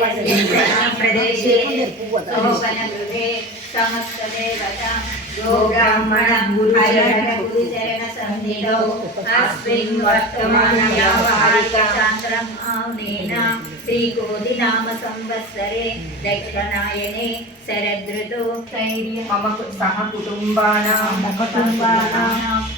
प्रदेशे लोकनगृहे समस्तदेवता योगामणगुरुचरणसन्निधौ अस्मिन् वर्तमानव्यावहारिकशास्त्रम् आवनेन श्रीकोटिनामसंवत्सरे दक्षिणनायने शरदृतौ मम सह कुटुम्बानां कुटुम्बानां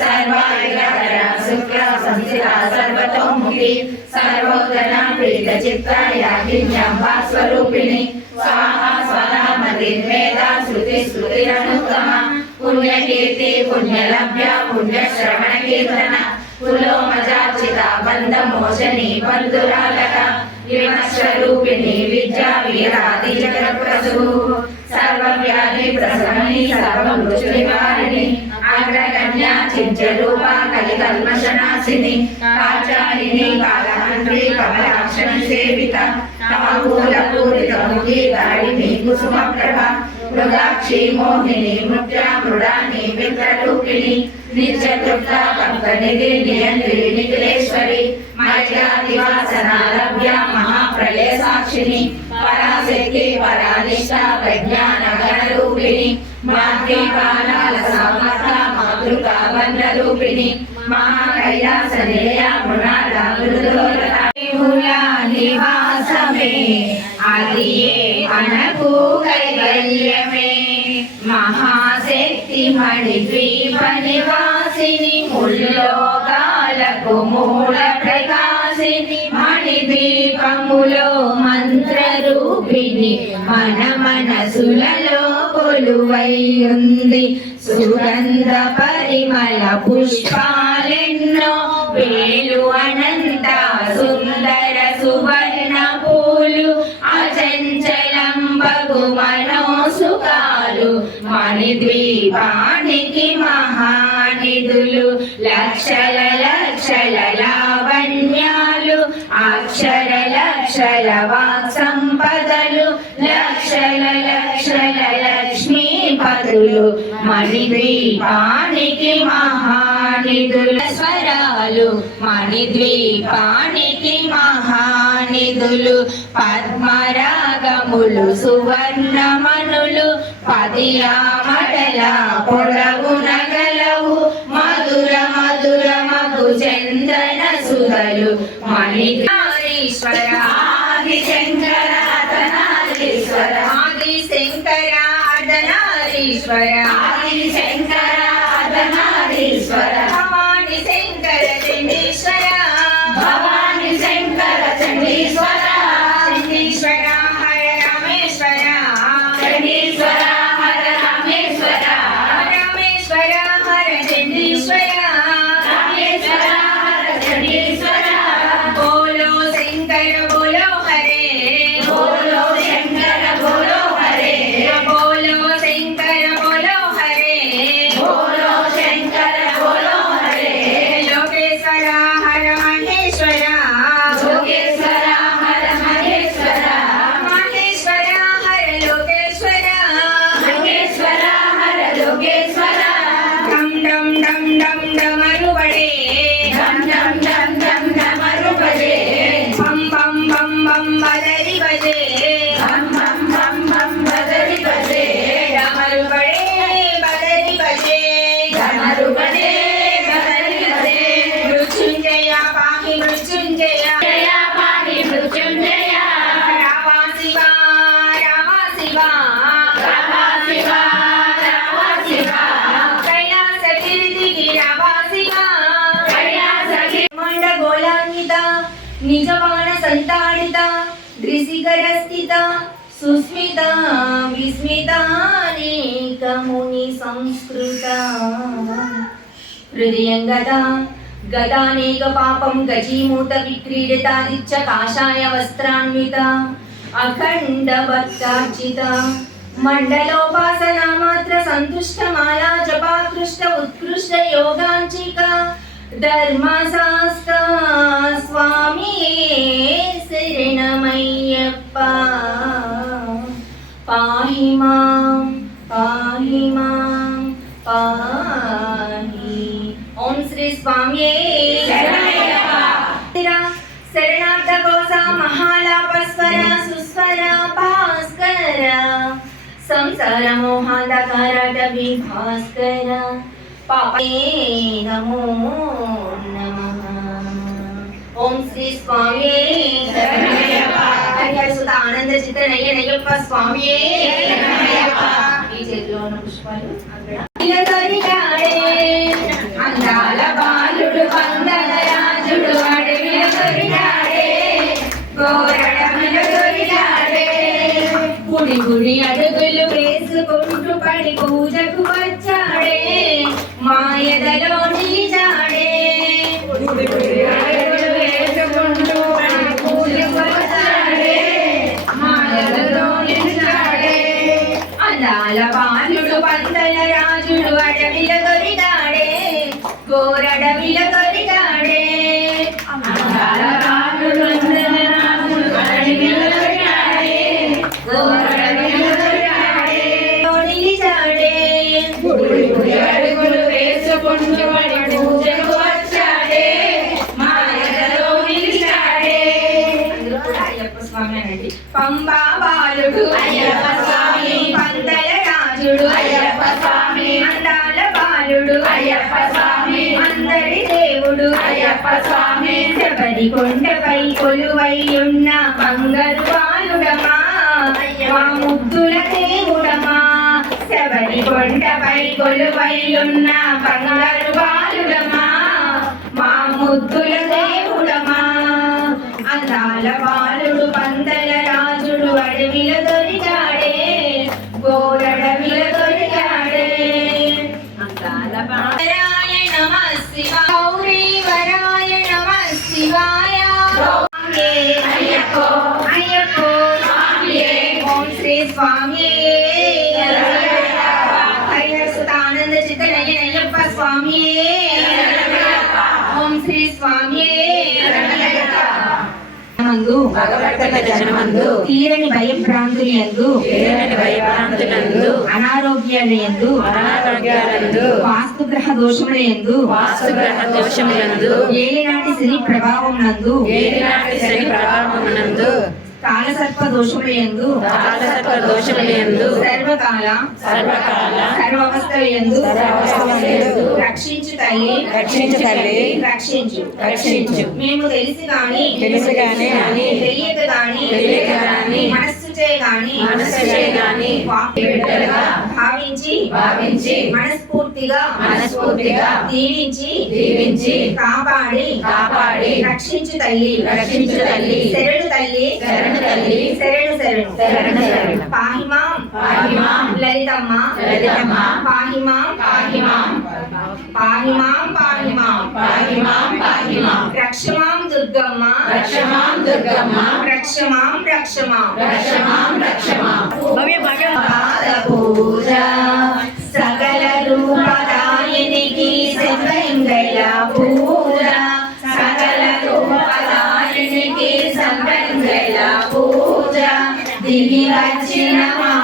సర్వవర్ణోపశోభిత శుక్ల సంస్థిత సర్వతోముఖి. సర్వోదన ప్రీత చిత్త యాజ్ఞంబా స్వరూపిణి. స్వాహ స్వనామతి వేద శృతి శృతిరనుత్తమ పుణ్యకీర్తి పుణ్యలభ్య పుణ్యశ్రవణ కీర్తన కులోమజాచిత బంధ మోచని బంధురాలక. విమస్వరూపిణి విద్యా వీరాది జగత్ సర్వవ్యాధి ప్రసమని సర్వమృత్యు నివారిణి అగ్రగణ్య చింత్య కలికల్మషనాశిని కాచారిణి కాలమంత్రి కమలాక్షణ సేవిత. తమకూల పూరిత ముఖి కుసుమ ప్రభ మృగాక్షి మోహిని మృడాని మిత్రరూపిణి. నియంత్రి నిఖిలేశ్వరి. మర్యాదివాసన లభ్య మహాప్రలయ సాక్షిని పరాశక్తి పరానిష్ట ప్రజ్ఞాన గణరూపిణి మాతృపానాల సమర్థ మాతృకాబంధ రూపిణి మహాకైలాస నిలయ మృణాల నివాసమే. అదియే మనకు కైవల్యమే? మహాశక్తి మణి ద్వీప నివాసిని ముల్లోకాలకు మూల మణిదీపములో మంత్రరూపిణి మన మనసులలో కొలువై ఉంది సుగంధ పరిమళ పుష్పాలెన్నో వేలు అనంత సుందర సువర్ణ పూలు అచంచలం బగు మనోసుకాలు మణిద్వీపానికి మహానిధులు లక్షల లక్షల లావణ్యాలు మణిద్వీపానికి మహానిధుల స్వరాలు మణిద్వీపానికి మహానిధులు పద్మరాగములు సువర్ణమణులు పదియామడల పొడవు నగలవు మధుర మధుర మధు చందన సుధలు మణిద్వారీశ్వరా అర్ధనారీశ్వర ఆది శంకర అర్ధనారీశ్వర భవాని శంకర చండీశ్వర. భవాని శంకర చండీశ్వర. దృశికర సుస్మిత విస్మిత సంస్కృత హృదయం గదా గదానేక పాపం గజీమూత విక్రీడితాదిచ్చ కాషాయ వస్త్రాన్విత అఖండ భక్తార్జిత మండలోపాసన మాత్ర సంతుష్ట మాలా జపాకృష్ట ఉత్కృష్ట యోగాంచిక ధర్మశాస్త్ర స్వామి విభాస్కర పాపే నమో నమ. ఓం శ్రీ స్వామి హరిహరసుత ఆనంద చిత్త నయ్యనయ్యప్ప స్వామి ఈ చేతిలో ఉన్న పుష్పాలు అందాల బాలుడు వందన రాజుడు అడవిలో దొరికాడే గోరడమిల దొరికాడే గుడి గుడి అడుగులు వేసుకుంటూ పడి పూజకు వచ్చాడే. మాయదలో నిలిచాడే. గుడి గుడి అడుగులు వేసుకుంటూ పడి పూజకు వచ్చాడే. అందాల బాలుడు పందల రాజుడు అడవిల దొరికాడే గోరడవిల దొరికాడే అనండి పంబా బాలుడు అయ్యప్ప స్వామి పందల రాజుడు అయ్యప్ప స్వామి అందాల బాలుడు అయ్యప్ప స్వామి అందరి దేవుడు అయ్యప్ప స్వామి శబరి కొండపై కొలువై ఉన్న బంగారు బాలుడమా మా ముద్దుల దేవుడమా శబరి కొండపై కొలువై ఉన్న బంగారు బాలుడమా ఓం శ్రీ స్వామియే హరిహరసుతానంద చిత్త నయ్యనయ్యప్ప స్వామియే ఓం శ్రీ మందు భగవద్గీత జనమందు తీరని భయభ్రాంతులు ఎందు తీరని భయభ్రాంతులందు అనారోగ్యాల ఎందు అనారోగ్యాలందు వాస్తుగ్రహ దోషముల ఎందు వాస్తుగ్రహ దోషములందు ఏలినాటి శని ప్రభావం నందు ఏలినాటి శని ప్రభావమునందు కాలసర్ప దోషముల ఎందు కాలసర్ప దోషములందు సర్వకాల సర్వకాల సర్వావస్థల ఎందు సర్వావస్థలయందు రక్షించు తల్లి రక్షించు తల్లి రక్షించు. రక్షించు. మేము తెలిసి గాని తెలిసి గాని తెలియక గాని తెలియక గాని మనస్సుచే గాని మనస్సుచే గాని బిడ్డలుగా భావించి భావించి మనస్ఫూర్తిగా మనస్ఫూర్తిగా దీవించి దీవించి కాపాడి కాపాడి రక్షించు తల్లి రక్షించు తల్లి శరణు తల్లి శరణు తల్లి శరణు శరణు. శరణు శరణు. పాహిమాం పాహిమాం లలితమ్మ లలితమ్మ పాహిమాం పాహిమాం పాహిమాం పాహిమాం. పాహిమాం పాహిమాం. రక్షమాం దుర్గమ్మ. రక్షమాం దుర్గమ్మ. రక్షమాం రక్షమాం. రక్షమాం రక్షమాం. పాద పూజ సకల రూపదాయినికి శంకరింగల పూజ. సకల రూపదాయినికి శంకరింగల పూజ. దిగి వచ్చిన మాదగిరే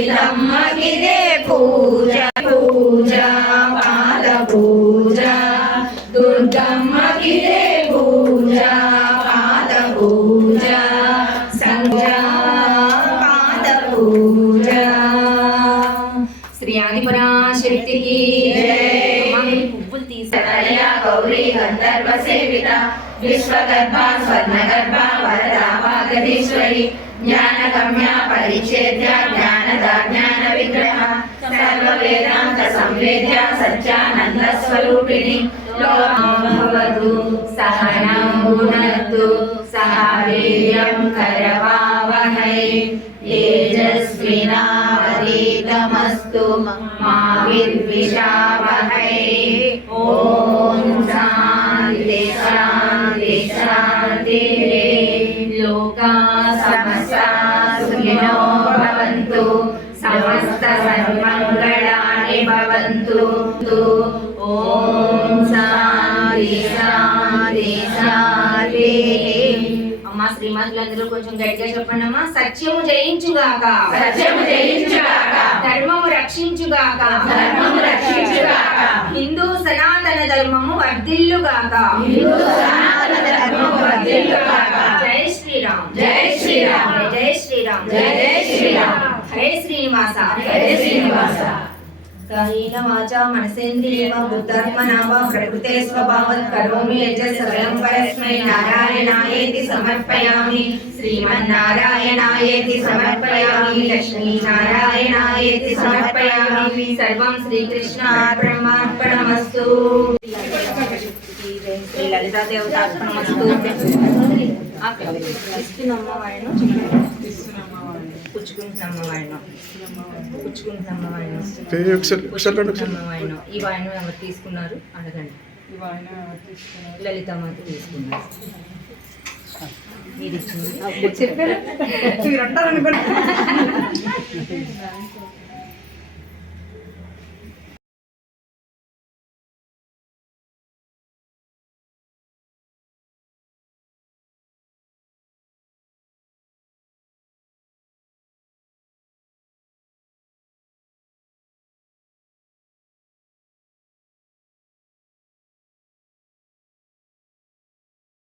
లలితమ్మ విదే గౌరీ గంధర్వ సేవిత విశ్వగర్భ స్వర్ణగర్భ వరదా వాగదీశ్వరి జ్ఞానగమ్య పరిచ్ఛేద్య జ్ఞానద జ్ఞాన విగ్రహ సర్వ వేదాంత సంవేద్య సత్యానంద స్వరూపిణి లోమవదు సహనం భునత్తు సహ వీర్యం కరవావహై తేజస్వినావధీతమస్తు మా విద్విషావహై ఓం శాంతి శాంతి శాంతి అమ్మా శ్రీమంతులందరూ కొంచెం గట్టిగా చెప్పండి అమ్మా సత్యము జయించుగాక. సత్యము జయించుగాక. ధర్మము రక్షించుగాక. ధర్మము రక్షించుగాక. హిందూ సనాతన ధర్మము వర్ధిల్లుగాక. హిందూ जय श्री राम जय श्री राम जय श्री राम जय श्री राम हरे श्रीनिवास हरे श्रीनिवास कायेन वाचा मनसेन्द्रियेव बुद्धात्मना वा प्रकृते स्वभावत् करोमि यज्ञ सकलं परस्मै नारायणायेति समर्पयामि श्रीमन्नारायणायेति समर्पयामि लक्ष्मीनारायणायेति समर्पयामि सर्वं श्रीकृष्णार्पणमस्तु శ్రీ లలితా దేవతార్పణమస్తు ఇస్తున్నామ్మా వాడిను పుచ్చుకుంటున్నామ్మా వాడిను పుచ్చుకుంటున్నామ్మా వాడిను పేరు ఒకసారి ఒకసారి రండి ఒకసారి. పుచ్చుకుంటున్నామ్మా వాడిను ఈ వాడిను ఎవరు తీసుకున్నారు? అడగండి. లలితమ్మ తీసుకున్నారు? ఇది ఇచ్చింది